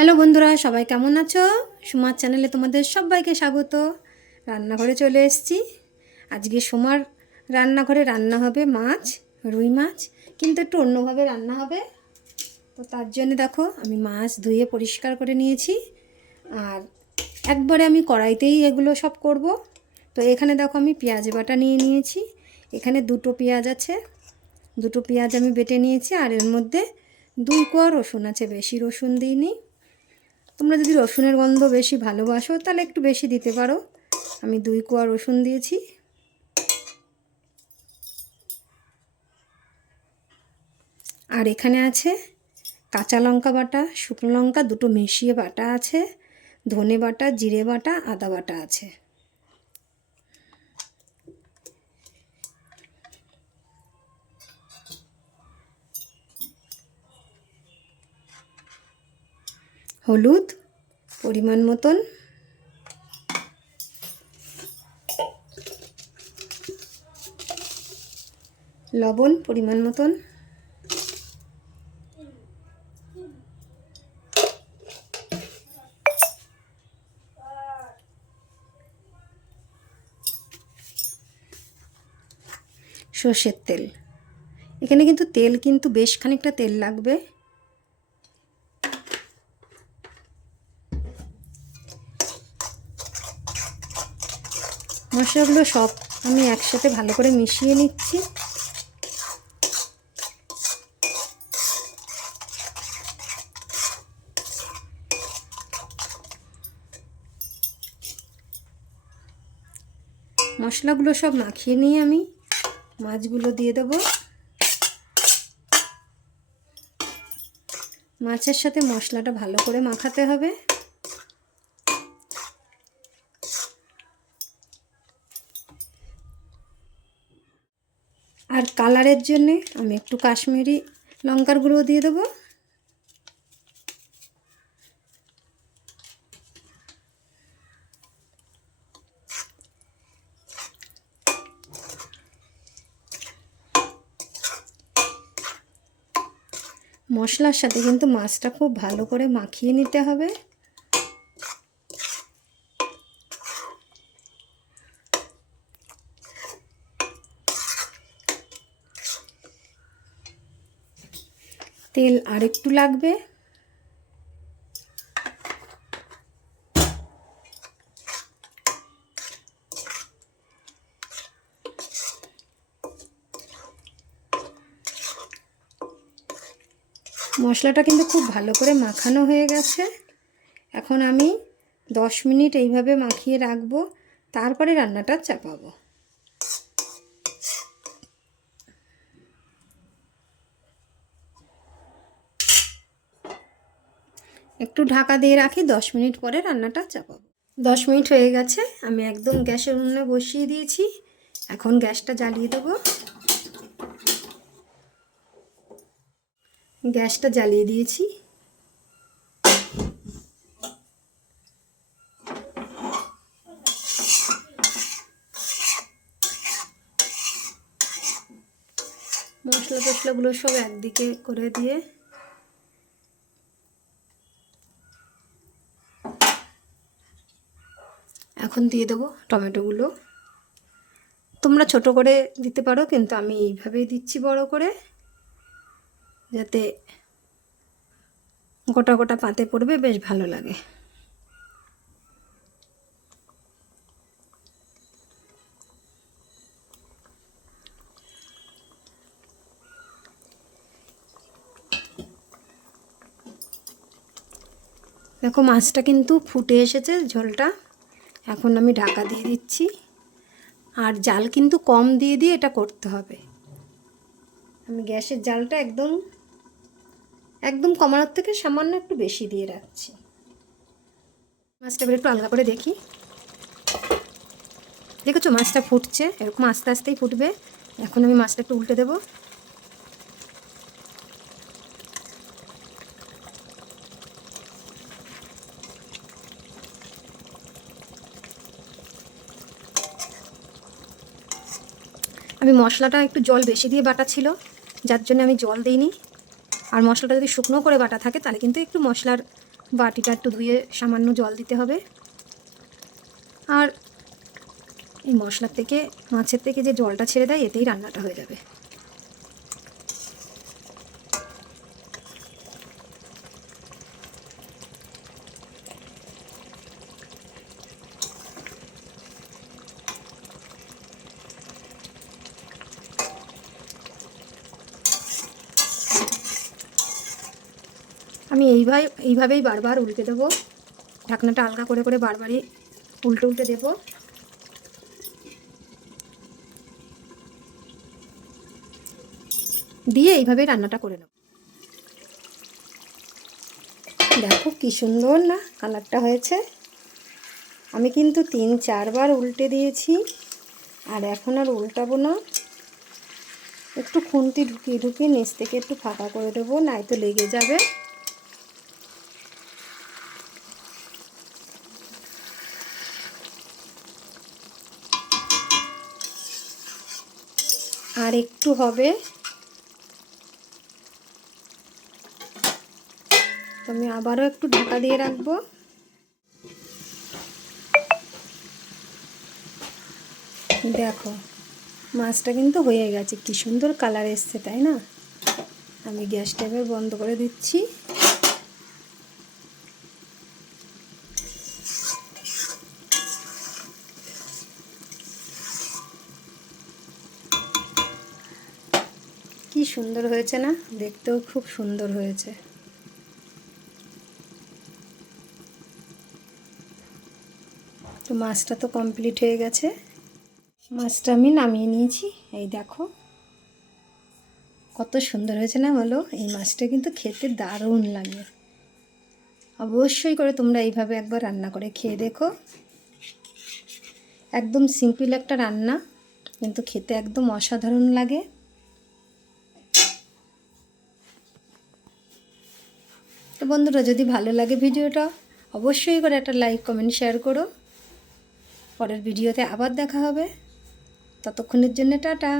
Hello বন্ধুরা, সবাই কেমন আছো? সুমার চ্যানেলে তোমাদের সবাইকে স্বাগত। রান্নাঘরে চলে এসেছি। আজকে সোমার রান্নাঘরে রান্না হবে মাছ, রুই মাছ, কিন্তু একটু অন্যভাবে রান্না হবে। তো তার জন্য দেখো, আমি মাছ ধুয়ে পরিষ্কার করে নিয়েছি। আর একবারে আমি কড়াইতেই এগুলো সব করব। তো এখানে দেখো, আমি পেঁয়াজ বাটা নিয়ে নিয়েছি। এখানে দুটো পেঁয়াজ আছে। দুটো পেঁয়াজ আমি বেটে নিয়েছি। আর এর মধ্যে দুই কোয়া রসুন আছে। বেশি রসুন দিইনি। তোমরা যদি রসুনের গন্ধ বেশি ভালোবাসো, তাহলে একটু বেশি দিতে পারো। আমি দুই কোয়া রসুন দিয়েছি। আর এখানে আছে কাঁচা লঙ্কা বাটা, শুকনো লঙ্কা, দুটো মিশিয়ে বাটা আছে, ধনে বাটা, জিরে বাটা, আদা বাটা আছে। হলুদ, পরিমাণ মতন। লবণ, পরিমাণ মতন। সর্ষের তেল। এখানে কিন্তু তেল কিন্তু বেশ খানিকটা তেল লাগবে। মশলাগুলো সব আমি একসাথে ভালো করে মিশিয়ে নিচ্ছি। মশলাগুলো সব মাখিয়ে নিয়ে আমি মাছগুলো দিয়ে দেবো। মাছের সাথে মশলাটা ভালো করে মাখাতে হবে। আর কালারের জন্যে আমি একটু কাশ্মীরি লঙ্কার গুঁড়ো দিয়ে দেবো। মশলার সাথে কিন্তু মাছটা খুব ভালো করে মাখিয়ে নিতে হবে। তেল আরেকটু লাগবে। মশলাটা কিন্তু খুব ভালো করে মাখানো হয়ে গেছে। এখন আমি দশ মিনিট এইভাবে মাখিয়ে রাখব, তারপরে রান্নাটা চাপাবো। একটু ঢাকা দিয়ে রাখি, দশ মিনিট পরে রান্নাটা চাপাবো। দশ মিনিট হয়ে গেছে, আমি একদম গ্যাসের উনুনে বসিয়ে দিয়েছি। এখন গ্যাসটা জ্বালিয়ে দেবো। গ্যাসটা জ্বালিয়ে দিয়েছি। মশলা টশলাগুলো সব একদিকে করে দিয়ে এখন দিয়ে দেবো টমেটোগুলো। তোমরা ছোট করে দিতে পারো, কিন্তু আমি এইভাবেই দিচ্ছি বড় করে, যাতে গোটা গোটা পাতে পড়বে, বেশ ভালো লাগে। দেখো, মাছটা কিন্তু ফুটে এসেছে ঝোলটা। এখন আমি ঢাকা দিয়ে দিচ্ছি। আর জাল কিন্তু কম দিয়ে দিয়ে এটা করতে হবে। আমি গ্যাসের জালটা একদম একদম কমানোর থেকে সামান্য একটু বেশি দিয়ে রাখছি। মাছটা একটু আলগা করে দেখি। দেখেছ মাছটা ফুটছে? এরকম আস্তে আস্তেই ফুটবে। এখন আমি মাছটা একটু উল্টে দেবো। আমি মশলাটা একটু জল বেশি দিয়ে বাটা ছিল, যার জন্য আমি জল দিইনি। আর মশলাটা যদি শুকনো করে বাটা থাকে, তাহলে কিন্তু একটু মশলার বাটিটা একটু ধুয়ে সামান্য জল দিতে হবে। আর এই মশলার থেকে, মাছের থেকে যে জলটা ছেড়ে দেয়, এতেই রান্নাটা হয়ে যাবে। এইভাবে, এইভাবেই বারবার উল্টে দেবো। ঢাকনাটা আলগা করে করে বারবারই উল্টে উল্টে দেবো। দিয়ে এইভাবে রান্নাটা করে নেব। দেখো কি সুন্দর না কালারটা হয়েছে। আমি কিন্তু তিন, চারবার উল্টে দিয়েছি। আর এখন আর উল্টাবো না। একটু খুন্তি ঢুকিয়ে ঢুকিয়ে নিচ থেকে একটু ফাঁকা করে দেবো নাই তো লেগে যাবে। আর একটু হবে। আমি আবারও একটু ঢাকা দিয়ে রাখব। দেখো, মাছটা কিন্তু হয়ে গেছে। কি সুন্দর কালার এসছে, তাই না? আমি গ্যাসটা এবার বন্ধ করে দিচ্ছি। সুন্দর হয়েছে না? দেখতেও খুব সুন্দর হয়েছে। তো মাছটা তো কমপ্লিট হয়ে গেছে। মাছটা আমি নামিয়ে নিয়েছি। এই দেখো। কত সুন্দর হয়েছে না বলো? এই মাছটা কিন্তু খেতে দারুণ লাগে। অবশ্যই করে তোমরা এইভাবে একবার রান্না করে খেয়ে দেখো। একদম সিম্পল একটা রান্না, কিন্তু খেতে একদম অসাধারণ লাগে। বন্ধুরা, যদি ভালো লাগে ভিডিওটা, অবশ্যই করে একটা লাইক কমেন্ট শেয়ার করো। পরের ভিডিওতে আবার দেখা হবে। ততক্ষণের জন্য টাটা।